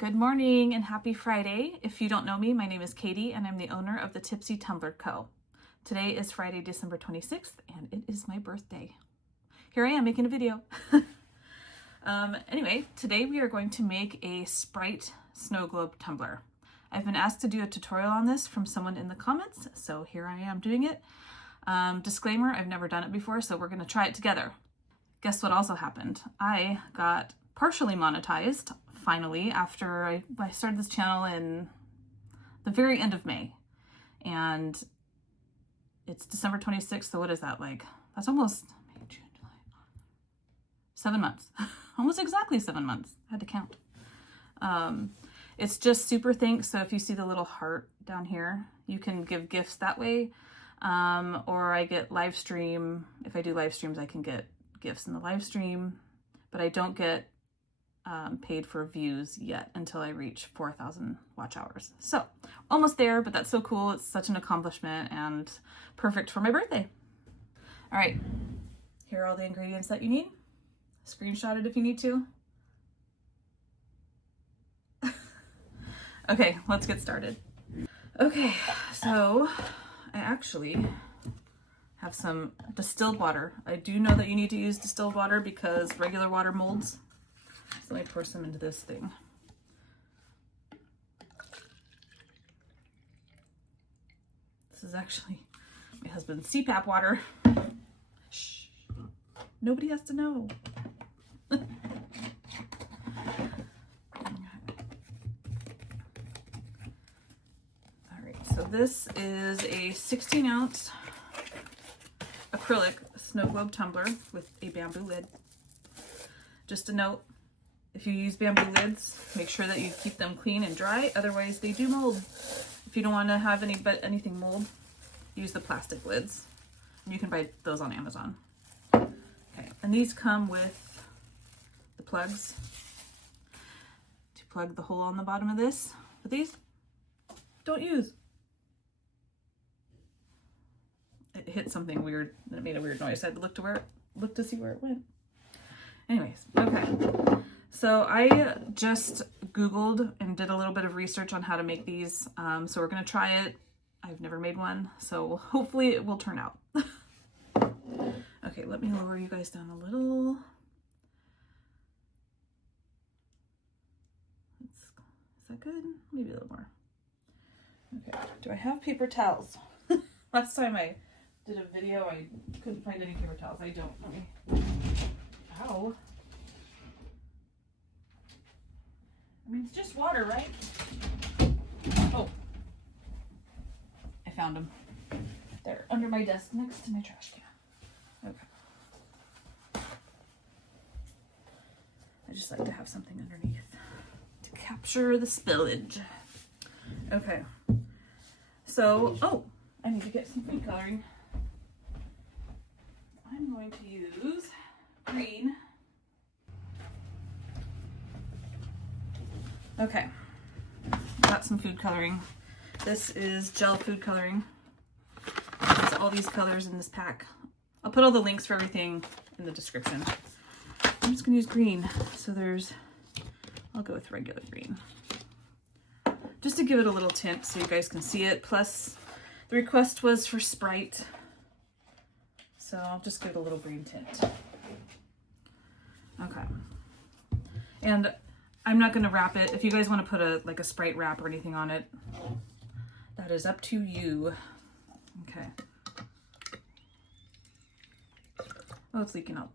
Good morning and happy Friday. If you don't know me, my name is Katie and I'm the owner of the Tipsy Tumbler Co. Today is Friday, December 26th, and it is my birthday. Here I am making a video. Anyway, today we are going to make a Sprite snow globe tumbler. I've been asked to do a tutorial on this from someone in the comments, so here I am doing it. Disclaimer, I've never done it before, so we're going to try it together. Guess what also happened? I got partially monetized, finally, after I started this channel in the very end of May. And it's December 26th, so what is that like? That's almost May, June, July, 7 months. Almost exactly 7 months. I had to count. It's just super thanks, so if you see the little heart down here, you can give gifts that way. Or I get live stream. If I do live streams, I can get gifts in the live stream, but I don't get paid for views yet until I reach 4,000 watch hours. So almost there, but that's so cool. It's such an accomplishment and perfect for my birthday. All right, here are all the ingredients that you need. Screenshot it if you need to. Okay, let's get started. Okay, so I actually have some distilled water. I do know that you need to use distilled water because regular water molds. So let me pour some into this thing. This is actually my husband's CPAP water. Shh. Nobody has to know. So this is a 16-ounce acrylic snow globe tumbler with a bamboo lid. Just a note, if you use bamboo lids, make sure that you keep them clean and dry, otherwise they do mold. If you don't want to have anything mold, use the plastic lids. And you can buy those on Amazon. Okay, and these come with the plugs to plug the hole on the bottom of this. But these, don't use. It hit something weird and it made a weird noise. I had to look to see where it went. Anyways, okay. So I just Googled and did a little bit of research on how to make these. So we're gonna try it. I've never made one, so hopefully it will turn out. Okay, let me lower you guys down a little. Is that good? Maybe a little more. Okay, do I have paper towels? Last time I did a video, I couldn't find any paper towels. I don't. Let me. Ow. I mean, it's just water, right? Oh. I found them. They're under my desk next to my trash can. Okay. I just like to have something underneath to capture the spillage. Okay. So, oh, I need to get some food coloring. I'm going to use green. Okay, got some food coloring. This is gel food coloring. There's all these colors in this pack. I'll put all the links for everything in the description. I'm just gonna use green. So I'll go with regular green. Just to give it a little tint so you guys can see it. Plus, the request was for Sprite. So I'll just give it a little green tint. Okay. And I'm not going to wrap it. If you guys want to put a Sprite wrap or anything on it, that is up to you. Okay. Oh, it's leaking out.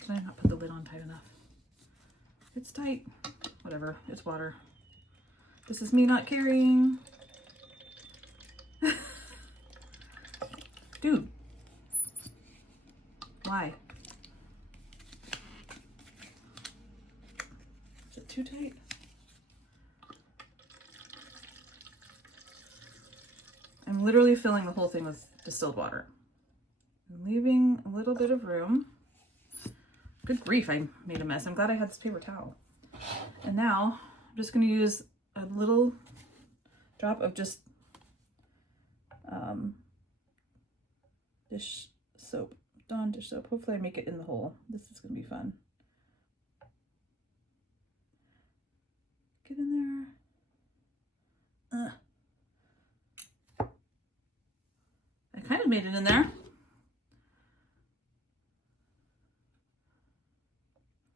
Did I not put the lid on tight enough? It's tight. Whatever. It's water. This is me not carrying. Dude. Why? Is it too tight? I'm literally filling the whole thing with distilled water. I'm leaving a little bit of room. Good grief, I made a mess. I'm glad I had this paper towel. And now I'm just going to use a little drop of just dish soap, Dawn dish soap. Hopefully I make it in the hole. This is going to be fun. Get in there. I kind of made it in there.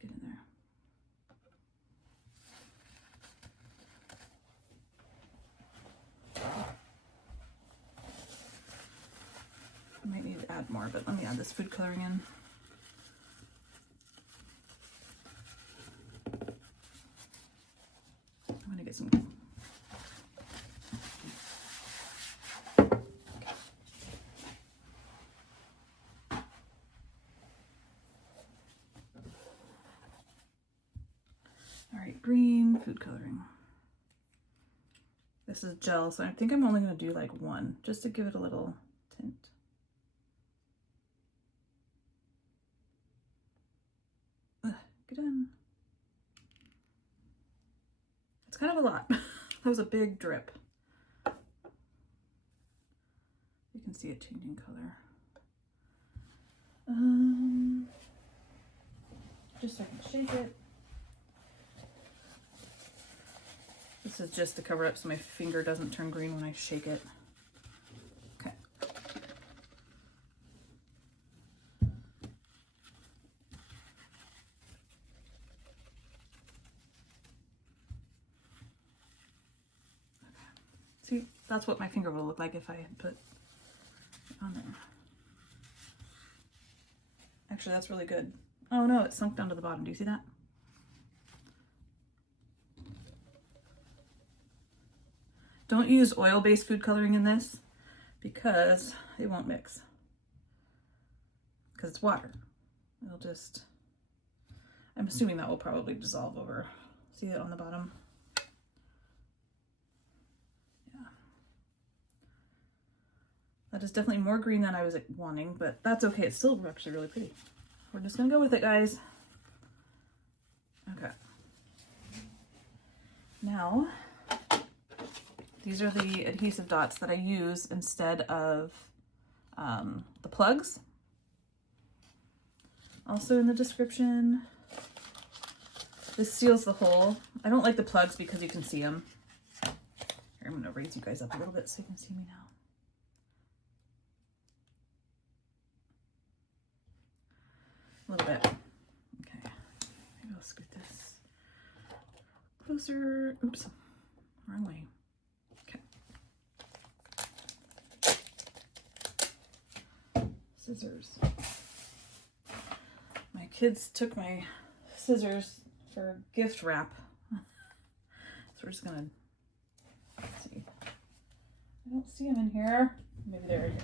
Get in there. I might need to add more, but let me add this food coloring in. I'm gonna get some. All right, green food coloring. This is gel, so I think I'm only gonna do like one, just to give it a little tint. Get in. It's kind of a lot. That was a big drip. You can see it changing color. Just so I can shake it. This is just to cover up so my finger doesn't turn green when I shake it. Okay. See, that's what my finger will look like if I had put it on there. Actually, that's really good. Oh no, it sunk down to the bottom. Do you see that? Don't use oil-based food coloring in this because it won't mix. Because it's water. It'll just, I'm assuming that will probably dissolve over. See it on the bottom? That is definitely more green than I was wanting, but that's okay. It's still actually really pretty. We're just gonna go with it, guys. Okay. Now, these are the adhesive dots that I use instead of the plugs. Also in the description, this seals the hole. I don't like the plugs because you can see them. Here, I'm gonna raise you guys up a little bit so you can see me now. A little bit. Okay, maybe I'll scoot this closer. Oops, wrong way. Okay. Scissors. My kids took my scissors for gift wrap. So we're just gonna, let's see. I don't see them in here. Maybe they're here.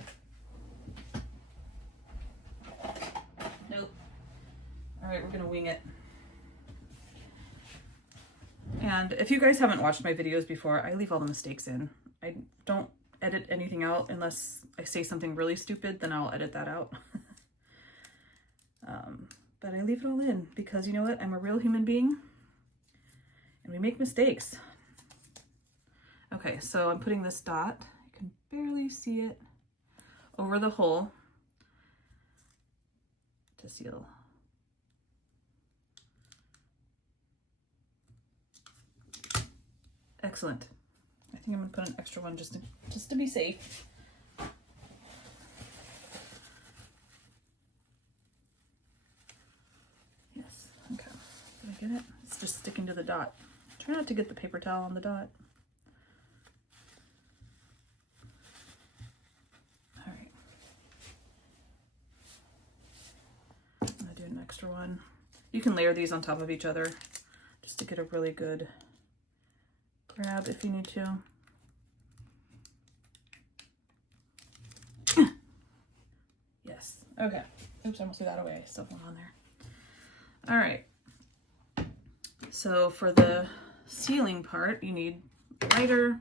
Nope. All right, we're gonna wing it. And if you guys haven't watched my videos before, I leave all the mistakes in. I don't edit anything out unless I say something really stupid, then I'll edit that out. But I leave it all in because you know what? I'm a real human being and we make mistakes. Okay, so I'm putting this dot, you can barely see it, over the hole to seal. Excellent. I think I'm gonna put an extra one just to be safe. Yes, okay. Did I get it? It's just sticking to the dot. Try not to get the paper towel on the dot. All right. I'm gonna do an extra one. You can layer these on top of each other just to get a really good grab if you need to. Yes. Okay. Oops, I almost threw that away. Still one on there. All right. So for the sealing part, you need lighter,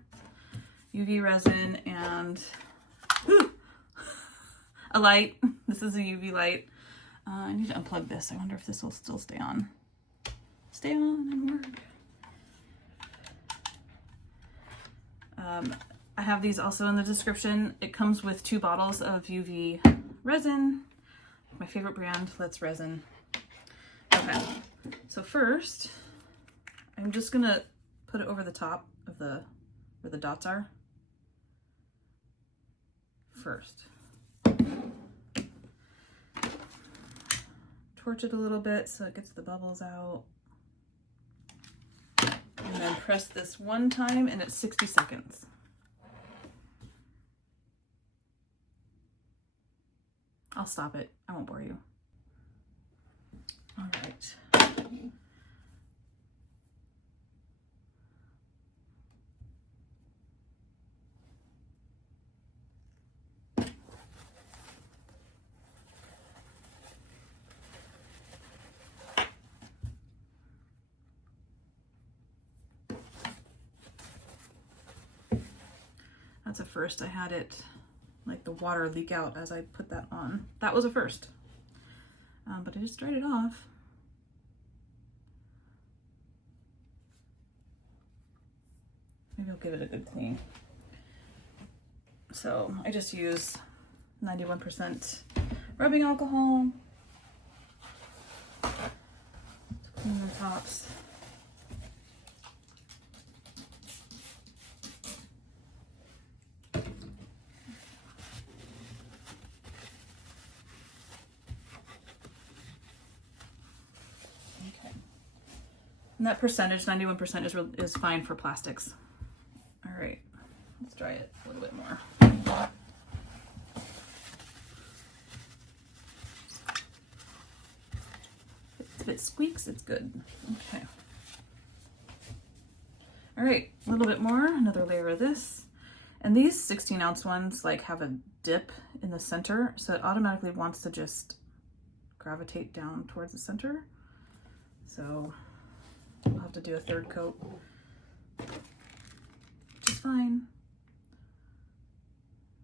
UV resin, and a light. This is a UV light. I need to unplug this. I wonder if this will still stay on. Stay on and work. I have these also in the description. It comes with 2 bottles of UV resin. My favorite brand, Let's Resin. Okay, so first, I'm just gonna put it over the top of where the dots are first. Torch it a little bit so it gets the bubbles out. And then press this one time and it's 60 seconds. I'll stop it. I won't bore you. All right. That's a first. I had it, like the water leak out as I put that on. That was a first. But I just dried it off. Maybe I'll give it a good clean. So I just use 91% rubbing alcohol to clean the tops. And that percentage, 91%, is fine for plastics. All right, let's try it a little bit more. If it squeaks, it's good. Okay. All right, a little bit more, another layer of this. And these 16-ounce ones like have a dip in the center, so it automatically wants to just gravitate down towards the center. So we'll have to do a third coat, which is fine.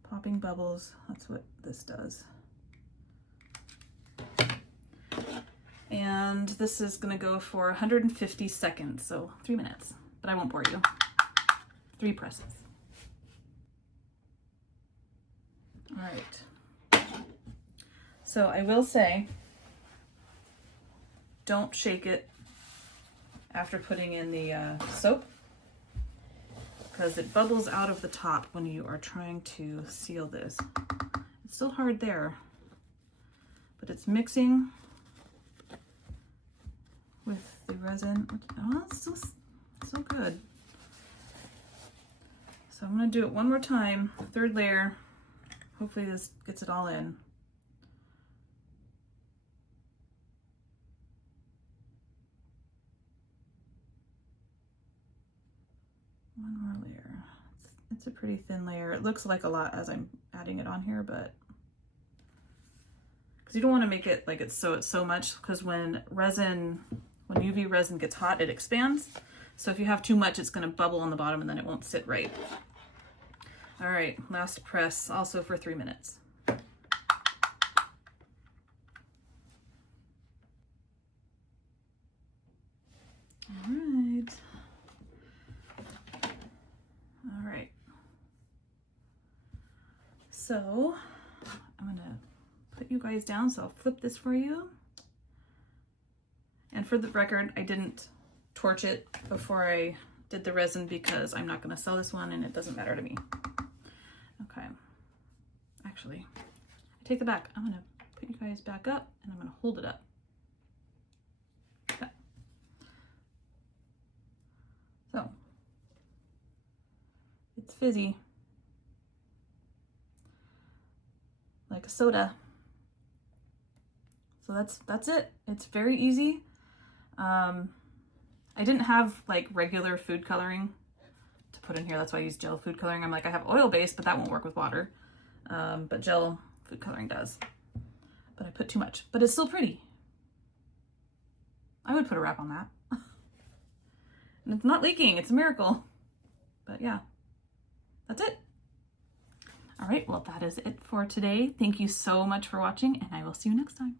Popping bubbles, that's what this does. And this is gonna go for 150 seconds, so 3 minutes, but I won't bore you. 3 presses. All right. So I will say, don't shake it after putting in the soap, because it bubbles out of the top when you are trying to seal this. It's still hard there, but it's mixing with the resin. Oh, it's still so good. So I'm gonna do it one more time, third layer. Hopefully this gets it all in. One more layer. It's a pretty thin layer. It looks like a lot as I'm adding it on here, but because you don't want to make it like it's so much, because when UV resin gets hot, it expands. So if you have too much, it's going to bubble on the bottom and then it won't sit right. All right, last press, also for 3 minutes. All right. All right. So I'm gonna put you guys down, so I'll flip this for you. And for the record, I didn't torch it before I did the resin because I'm not gonna sell this one and it doesn't matter to me. Okay. Actually, I take the back. I'm gonna put you guys back up and I'm gonna hold it up. Okay. So it's fizzy, like a soda. So that's it. It's very easy. I didn't have like regular food coloring to put in here. That's why I use gel food coloring. I'm like, I have oil based, but that won't work with water. But gel food coloring does. But I put too much, but it's still pretty. I would put a wrap on that. And it's not leaking, it's a miracle. But yeah, that's it. All right, well, that is it for today. Thank you so much for watching, and I will see you next time.